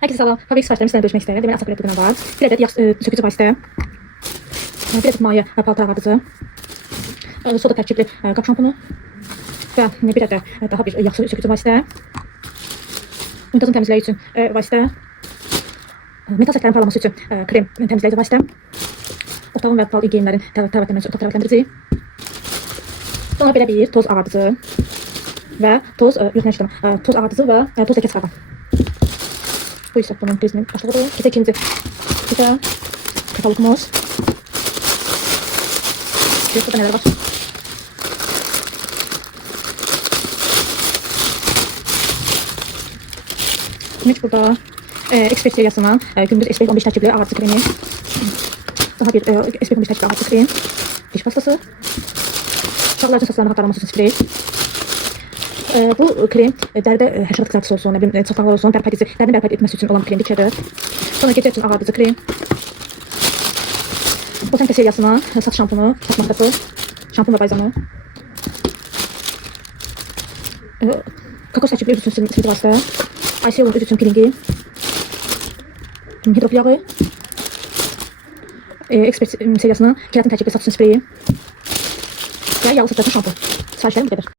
Herkese salam. Fabrik siparişlerimi sizinle bölüşmek istedim. Demin asap bugün var. Bir adet yağ sökücü vasitə. Bir adet maye paltar ağardıcı. Soda tərkibli qap şampunu. Və bir adet daha bir yağ sökücü vasitə. Unitazın təmizləyici üçün vasitə. Metal sətlərin parlaması üçün krem təmizləyici vasitə. Otağın və pal geyimlərin tərəvətlənməsi üçün otaq tərəvətləndirici. Sonra belə bir toz ağardıcı və toz toz ağardıcı və toz ləkə çıxardan. Bu ise bunun prizmin başlığıdır. İşte ikinci bir de katalogumuz. Burada neler var? Demek burada Expert seriyasından gündüz Expert 15 tərkibli ağartıcı kremi. Daha bir Expert 15 tərkibli ağartıcı krem. Diş pastası. Uşaqlar üçün saçlarını hatırlaması için sprey. Bu krem dərdə həşərat qızartısı olsun, nə bilim çatlaqlar olsun, dərini bərpa etməsi üçün olan krem dikədir. Sonra gecə üçün ağardıcı krem. Botanka seriyasına saç şampunu, saç maskası, şampun və bayzanı. Kakos tərkibli öz üçün sildi vasitə. Ayşe öz üçün piringi. Hidrofil yağı. Expert seriyasına keratin tərkibli saç üçün spreyi. Və yağlı saçların şampun. Siparişlərim bu qədər.